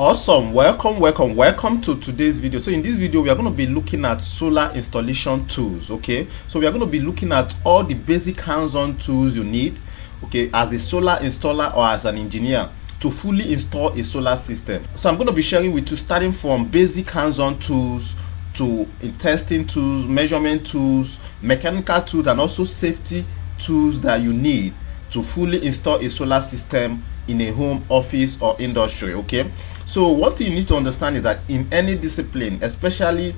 Awesome. Welcome to today's video. So in this video we are going to be looking at solar installation tools. Okay, so we are going to be looking at all the basic hands-on tools you need, okay, as a solar installer or as an engineer to fully install a solar system. So I'm going to be sharing with you starting from basic hands-on tools to testing tools, measurement tools, mechanical tools, and also safety tools that you need to fully install a solar system in a home, office, or industry. Okay, so one thing you need to understand is that in any discipline, especially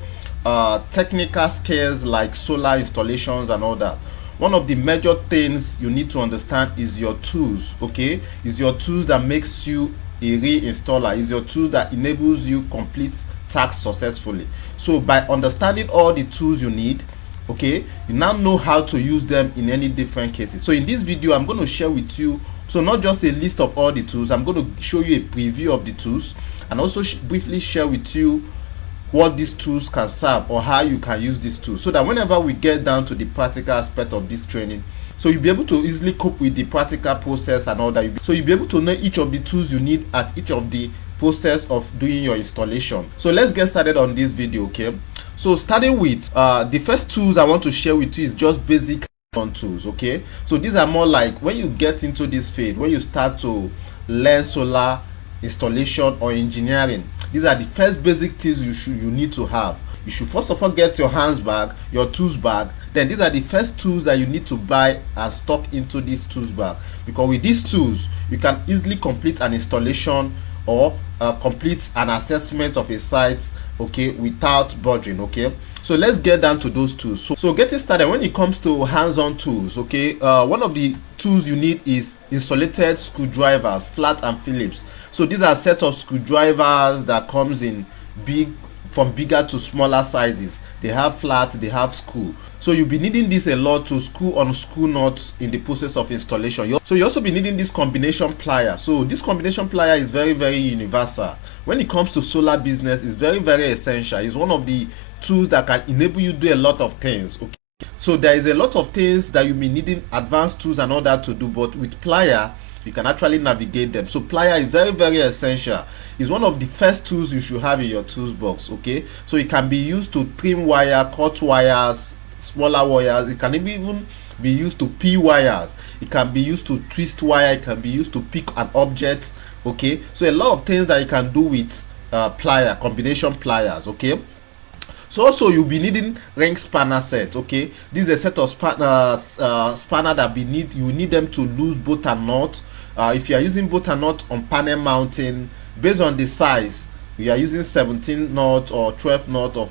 technical skills like solar installations and all that, one of the major things you need to understand is your tools. Okay, is your tools that makes you a reinstaller, is your tools that enables you complete tasks successfully. So by understanding all the tools you need, okay, you now know how to use them in any different cases. So in this video I'm going to share with you, so not just a list of all the tools, I'm going to show you a preview of the tools and also briefly share with you what these tools can serve or how you can use these tools, so that whenever we get down to the practical aspect of this training, so you'll be able to easily cope with the practical process and all that. So you'll be able to know each of the tools you need at each of the process of doing your installation. So let's get started on this video. Okay, so starting with the first tools I want to share with you is just basic on tools. Okay, so these are more like when you get into this field, when you start to learn solar installation or engineering, these are the first basic things you need to have. You should first of all get your hands bag, your tools bag. Then these are the first tools that you need to buy and stock into this tools bag, because with these tools you can easily complete an installation or complete an assessment of a site, okay, without budging. Okay, so let's get down to those tools. So getting started, when it comes to hands-on tools, okay, one of the tools you need is insulated screwdrivers, flat and Phillips. So these are a set of screwdrivers that comes in from bigger to smaller sizes. They have flat, they have screw. So you'll be needing this a lot to unscrew nuts in the process of installation. So you also be needing this combination plier. So this combination plier is very universal. When it comes to solar business, it's very essential. It's one of the tools that can enable you to do a lot of things. Okay, so there is a lot of things that you'll be needing advanced tools and all that to do, but with plier you can actually navigate them. So plier is very essential. It's one of the first tools you should have in your tools box. Okay, so it can be used to trim wire, cut wires, smaller wires. It can even be used to peel wires. It can be used to twist wire. It can be used to pick an object. Okay, so a lot of things that you can do with plier, combination pliers. Okay, so also you'll be needing ring spanner set. Okay, this is a set of spanner that you need them to lose both and nut. If you are using both and nut on panel mounting, based on the size, you are using 17 knot or 12 knot or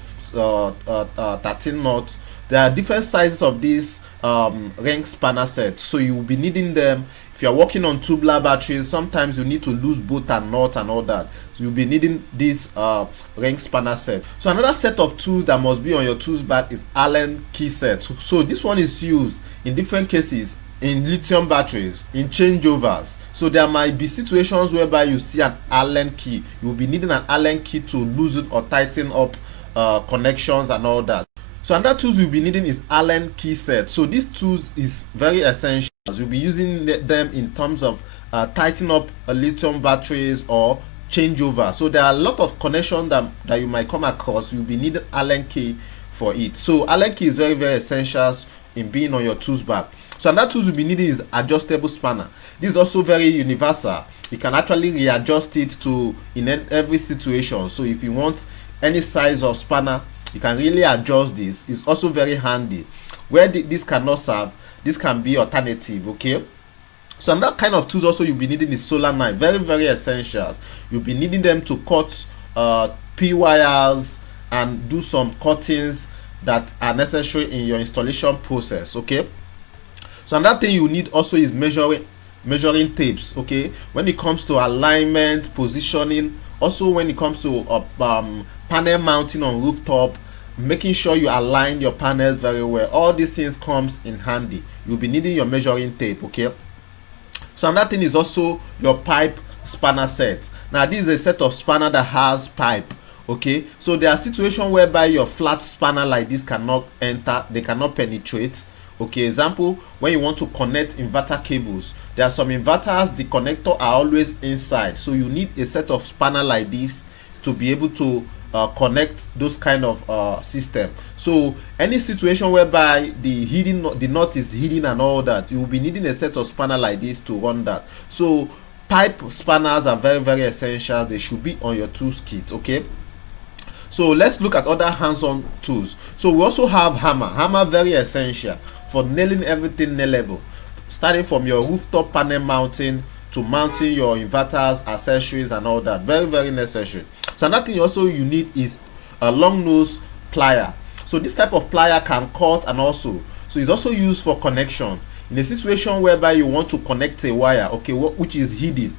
13 knot. There are different sizes of these ring spanner sets, so you will be needing them. If you are working on tubular batteries, sometimes you need to lose both and nut and all that, so you'll be needing this ring spanner set. So another set of tools that must be on your tools bag is Allen key set. So this one is used in different cases in lithium batteries, in changeovers. So there might be situations whereby you see an Allen key. You'll be needing an Allen key to loosen or tighten up connections and all that. So another tools you'll be needing is Allen key set. So these tools is very essential. You'll be using them in terms of tightening up lithium batteries or changeover. So there are a lot of connections that you might come across. You'll be needing Allen key for it. So Allen key is very essential in being on your tools bag. So another tools you'll be needing is adjustable spanner. This is also very universal. You can actually readjust it to in every situation. So if you want any size of spanner, you can really adjust this. It's also very handy. Where this cannot serve, this can be alternative. Okay, so another kind of tools also you'll be needing is solar knife. Very essential. You'll be needing them to cut P wires and do some cuttings that are necessary in your installation process. Okay, so another thing you need also is measuring tapes. Okay, when it comes to alignment, positioning, also when it comes to panel mounting on rooftop, making sure you align your panels very well, all these things comes in handy. You'll be needing your measuring tape. Okay, so another thing is also your pipe spanner set. Now this is a set of spanner that has pipe. Okay, so there are situations whereby your flat spanner like this cannot enter, they cannot penetrate. Okay, example, when you want to connect inverter cables, there are some inverters the connector are always inside, so you need a set of spanner like this to be able to connect those kind of system. So any situation whereby the knot is hidden and all that, you will be needing a set of spanner like this to run that. So pipe spanners are very essential. They should be on your tools kit. Okay, so let's look at other hands-on tools. So we also have hammer, very essential for nailing everything nailable, starting from your rooftop panel mounting to mounting your inverters, accessories and all that. Very necessary. So another thing you need is a long nose plier. So this type of plier can cut, and also it's also used for connection in a situation whereby you want to connect a wire, okay, which is hidden.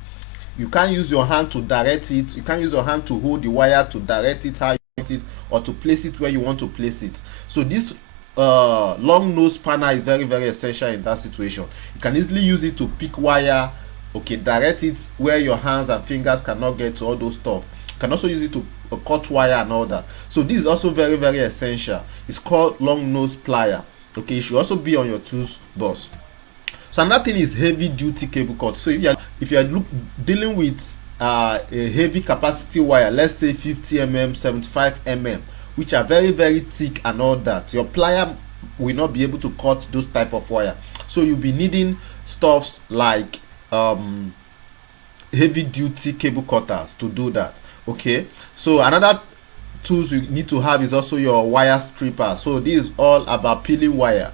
You can't use your hand to direct it. You can't use your hand to hold the wire to direct it how you want it, or to place it where you want to place it. So this long nose spanner is very essential in that situation. You can easily use it to pick wire, okay, direct it where your hands and fingers cannot get to all those stuff. You can also use it to cut wire and all that. So this is also very essential. It's called long nose plier. Okay, it should also be on your tools box. So another thing is heavy duty cable cut. So if you are dealing with a heavy capacity wire, let's say 50 mm, 75 mm, which are very thick and all that, your plier will not be able to cut those type of wire. So you'll be needing stuffs like heavy duty cable cutters to do that. Okay, so another tools you need to have is also your wire stripper. So this is all about peeling wire.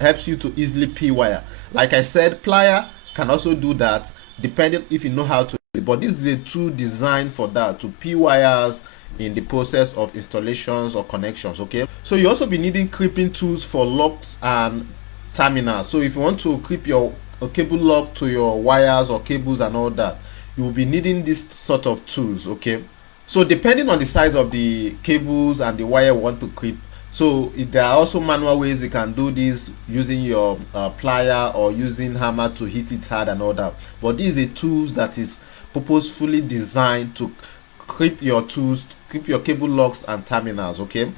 Helps you to easily peel wire. Like I said, plier can also do that depending if you know how to, but this is a tool designed for that, to peel wires in the process of installations or connections. Okay, so you also be needing crimping tools for locks and terminals. So if you want to clip your cable lock to your wires or cables and all that, you will be needing this sort of tools. Okay, so depending on the size of the cables and the wire you want to clip, so there are also manual ways you can do this using your plier or using hammer to hit it hard and all that. But this is a tool that is purposefully designed to clip your tools, clip your cable locks and terminals. Okay,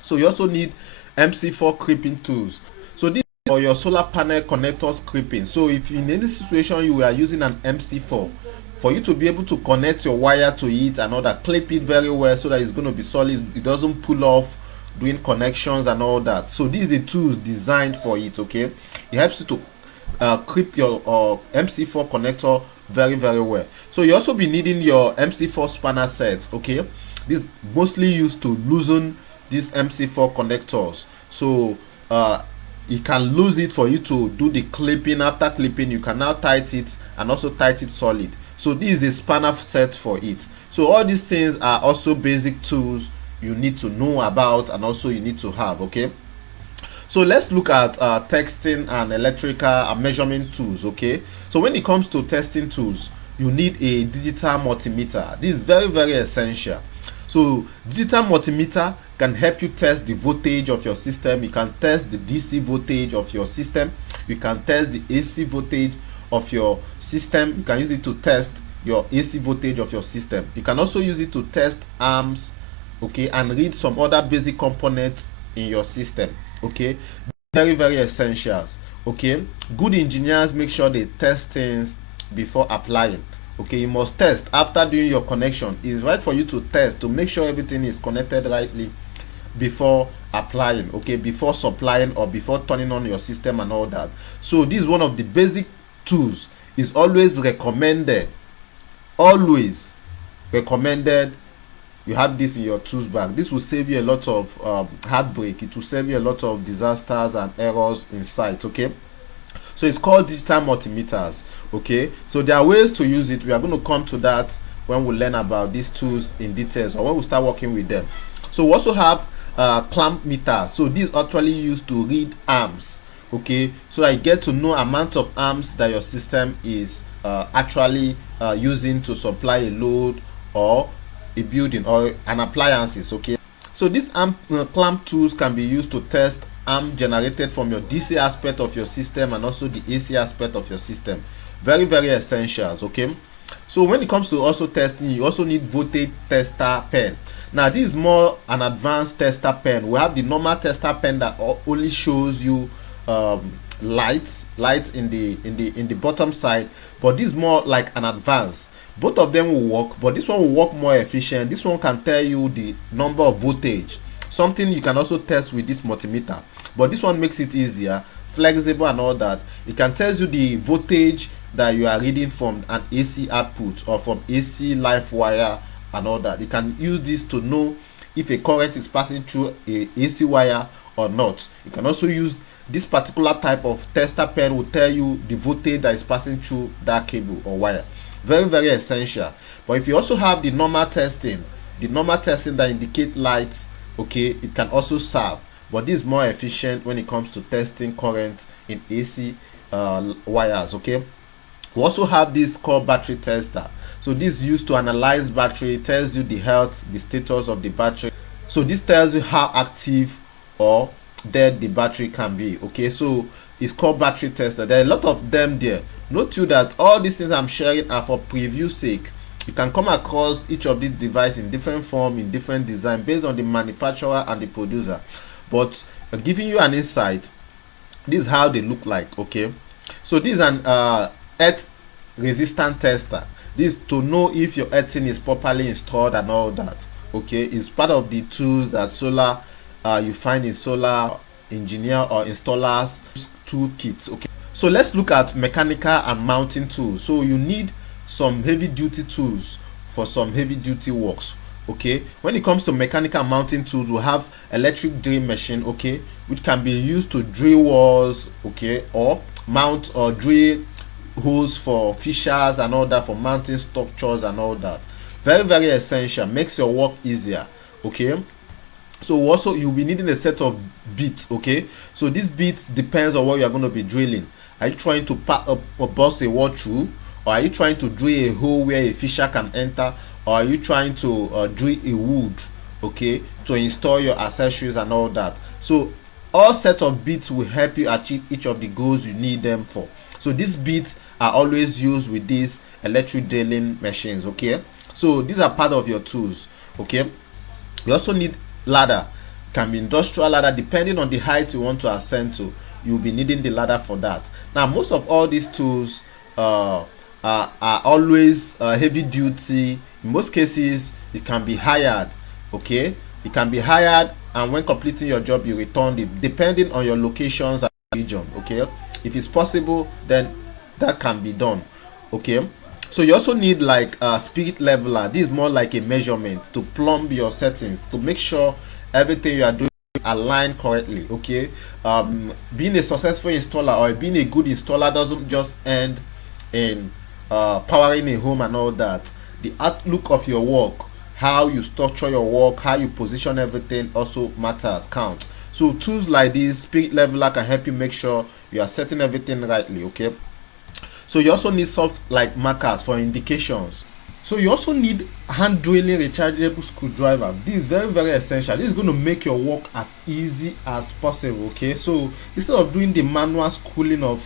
so you also need MC4 crimping tools. So this is for your solar panel connectors crimping. So if in any situation you are using an MC4, for you to be able to connect your wire to it and all that, clip it very well so that it's going to be solid, it doesn't pull off doing connections and all that. So this is a tool designed for it. Okay, it helps you to clip your MC4 connector very well. So you also be needing your MC4 spanner sets. Okay, this mostly used to loosen these MC4 connectors. So you can lose it for you to do the clipping. After clipping, you can now tighten it and also tighten it solid. So this is a spanner set for it. So all these things are also basic tools you need to know about and also you need to have. Okay, so let's look at testing and electrical and measurement tools. Okay, so when it comes to testing tools, you need a digital multimeter. This is very essential. So digital multimeter can help you test the voltage of your system. You can test the DC voltage of your system. You can test the AC voltage of your system. You can use it to test your AC voltage of your system. You can also use it to test amps, okay, and read some other basic components in your system. Okay, very essentials. Okay, good engineers make sure they test things before applying. Okay, you must test after doing your connection. It's right for you to test to make sure everything is connected rightly before applying, okay, before supplying or before turning on your system and all that. So this is one of the basic tools. Is always recommended, always recommended you have this in your tools bag. This will save you a lot of heartbreak. It will save you a lot of disasters and errors in sight. Okay, so it's called digital multimeters. Okay, so there are ways to use it. We are going to come to that when we learn about these tools in details or when we start working with them. So we also have clamp meters. So these actually used to read amps. Okay, so I get to know amount of amps that your system is actually using to supply a load or a building or an appliances. Okay, so these amp clamp tools can be used to test amp generated from your DC aspect of your system and also the AC aspect of your system. Very essentials. Okay, so when it comes to also testing, you also need voltage tester pen. Now this is more an advanced tester pen. We have the normal tester pen that only shows you lights in the bottom side, but this is more like an advance. Both of them will work, but this one will work more efficient. This one can tell you the number of voltage, something you can also test with this multimeter, but this one makes it easier, flexible and all that. It can tell you the voltage that you are reading from an AC output or from AC live wire and all that. You can use this to know if a current is passing through a AC wire or not. You can also use this particular type of tester pen, will tell you the voltage that is passing through that cable or wire. Very, very essential. But if you also have the normal testing that indicate lights, okay, it can also serve, but this is more efficient when it comes to testing current in AC wires. Okay, we also have this called battery tester. So this is used to analyze battery, tells you the health, the status of the battery. So this tells you how active or dead the battery can be. Okay, so it's called battery tester. There are a lot of them there. Note too that all these things I'm sharing are for preview sake. You can come across each of these devices in different form, in different design, based on the manufacturer and the producer, but giving you an insight, this is how they look like. Okay, so this is an earth resistant tester. This is to know if your earthing is properly installed and all that. Okay, it's part of the tools that solar you find in solar engineer or installers toolkits. Okay, so let's look at mechanical and mounting tools. So you need some heavy duty tools for some heavy duty works. Okay, when it comes to mechanical mounting tools, we have electric drill machine, okay, which can be used to drill walls, okay, or mount or drill holes for fissures and all that, for mounting structures and all that. Very, very essential, makes your work easier. Okay, so also you'll be needing a set of bits. Okay, so these bits depends on what you are going to be drilling. Are you trying to pack up or bust a wall through, or are you trying to drill a hole where a fissure can enter, or are you trying to drill a wood, okay, to install your accessories and all that? So all set of bits will help you achieve each of the goals you need them for. So these bits are always used with these electric drilling machines. Okay, so these are part of your tools. Okay, you also need ladder. It can be industrial ladder, depending on the height you want to ascend to. You'll be needing the ladder for that. Now most of all these tools are always heavy duty. In most cases it can be hired. Okay, it can be hired, and when completing your job you return it, depending on your locations and region. Okay, if it's possible, then that can be done. Okay, so you also need like a spirit leveler. This is more like a measurement to plumb your settings, to make sure everything you are doing is aligned correctly. Okay, being a successful installer or being a good installer doesn't just end in powering a home and all that. The outlook of your work, how you structure your work, how you position everything also matters, count. So tools like this spirit leveler can help you make sure you are setting everything rightly. Okay, so you also need soft like markers for indications. So you also need hand drilling rechargeable screwdriver. This is very, very essential. This is going to make your work as easy as possible. Okay, so instead of doing the manual schooling of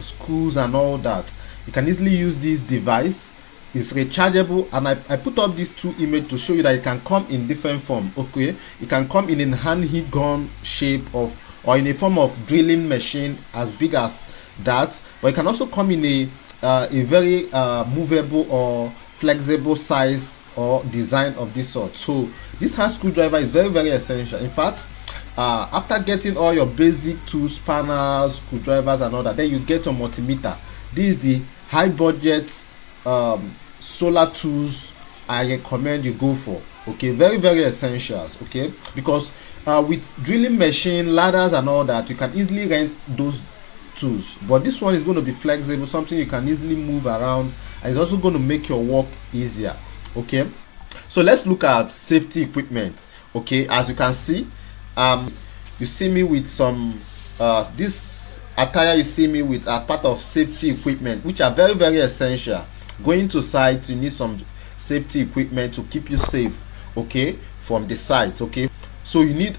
screws and all that, you can easily use this device. It's rechargeable, and I put up these two images to show you that it can come in different form. Okay, it can come in a hand heat gun shape of, or in a form of drilling machine as big as that, but it can also come in a very movable or flexible size or design of this sort. So this hand screwdriver is very, very essential. In fact, after getting all your basic tools, spanners, screwdrivers and all that, then you get your multimeter. This is the high budget solar tools I recommend you go for. Okay, very, very essentials. Okay, because with drilling machine, ladders and all that, you can easily rent those tools, but this one is going to be flexible, something you can easily move around, and it's also going to make your work easier. Okay, so let's look at safety equipment. Okay, as you can see, you see me with some this attire you see me with are part of safety equipment, which are very, very essential. Going to site, you need some safety equipment to keep you safe, okay, from the site. Okay, so you need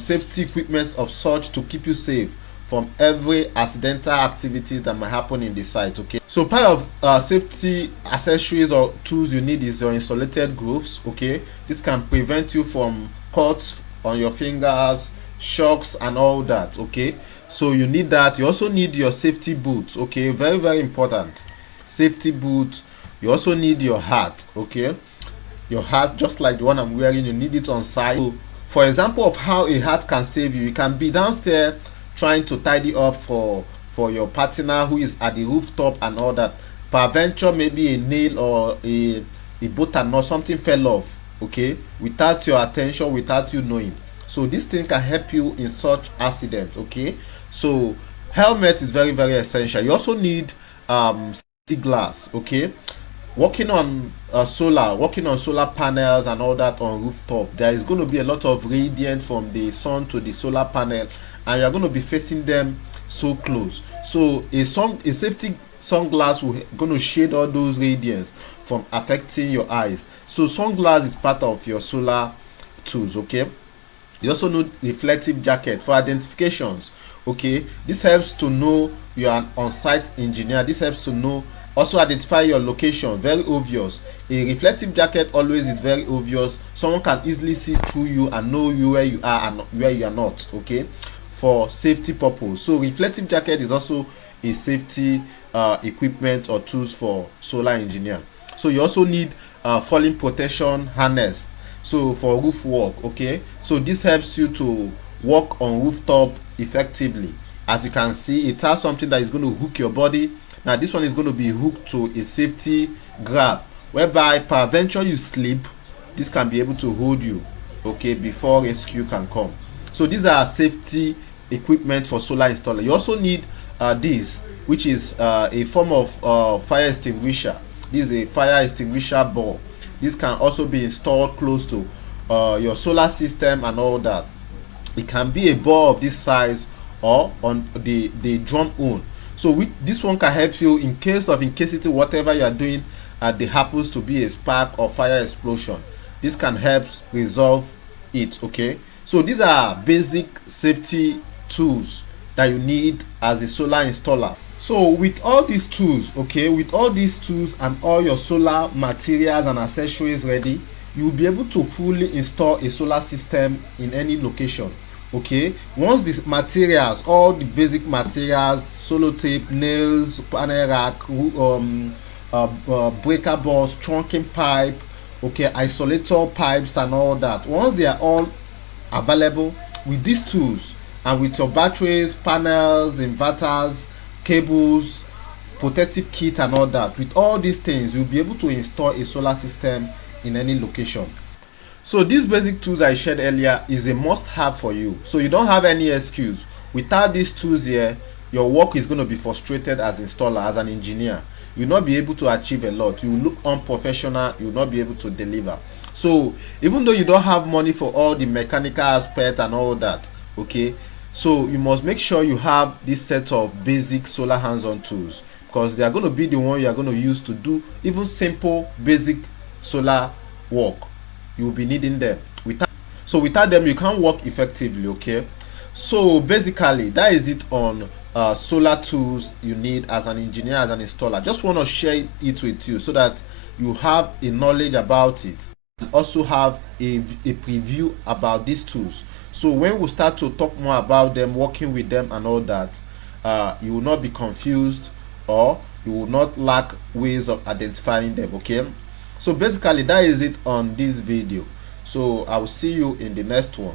safety equipment of such to keep you safe from every accidental activity that might happen in the site. Okay, so part of safety accessories or tools you need is your insulated grooves. Okay, this can prevent you from cuts on your fingers, shocks and all that. Okay, so you need that. You also need your safety boots. Okay, very very important, safety boots. You also need your hat. Okay, your hat, just like the one I'm wearing, you need it on site. So, for example of how a hat can save you, you can be downstairs trying to tidy up for your partner who is at the rooftop and all that. Peradventure, maybe a nail or a button or something fell off, okay, without your attention, without you knowing. So this thing can help you in such accident. Okay, so helmet is very very essential. You also need safety glass. Okay, working on solar panels and all that on rooftop, there is going to be a lot of radiance from the sun to the solar panel, and you're going to be facing them so close. So a safety sunglass will going to shade all those radiance from affecting your eyes. So sunglass is part of your solar tools. Okay, you also need reflective jacket for identifications. Okay, this helps to know you are an on-site engineer. This helps to know, also identify your location, very obvious. A reflective jacket always is very obvious. Someone can easily see through you and know you where you are and where you are not. Okay, for safety purpose. So reflective jacket is also a safety equipment or tools for solar engineer. So you also need falling protection harness, so for roof work. Okay, so this helps you to work on rooftop effectively. As you can see, it has something that is going to hook your body. Now this one is going to be hooked to a safety grab, whereby peradventure you slip, this can be able to hold you, okay, before rescue can come. So these are safety equipment for solar installer. You also need this, which is a form of fire extinguisher. This is a fire extinguisher ball. This can also be installed close to your solar system and all that. It can be a ball of this size or on the drum own. So this one can help you in case of incasity, whatever you are doing, there happens to be a spark or fire explosion. This can help resolve it. Okay, so these are basic safety tools that you need as a solar installer. So with all these tools, okay, with all these tools and all your solar materials and accessories ready, you will be able to fully install a solar system in any location. Okay, once the materials, all the basic materials, solo tape, nails, panel rack, breaker boards, trunking pipe, okay, isolator pipes and all that, once they are all available with these tools and with your batteries, panels, inverters, cables, protective kit and all that, with all these things you'll be able to install a solar system in any location. So these basic tools I shared earlier is a must have for you, so you don't have any excuse. Without these tools here, your work is going to be frustrated as installer, as an engineer. You'll not be able to achieve a lot. You will look unprofessional. You will not be able to deliver. So even though you don't have money for all the mechanical aspect and all that, okay, so you must make sure you have this set of basic solar hands-on tools, because they are going to be the one you are going to use to do even simple basic solar work. You will be needing them. Without them you can't work effectively. Okay, so basically that is it on solar tools you need as an engineer, as an installer. Just want to share it with you so that you have a knowledge about it and also have a preview about these tools. So when we start to talk more about them, working with them and all that, you will not be confused or you will not lack ways of identifying them. Okay, so basically that is it on this video. So I will see you in the next one.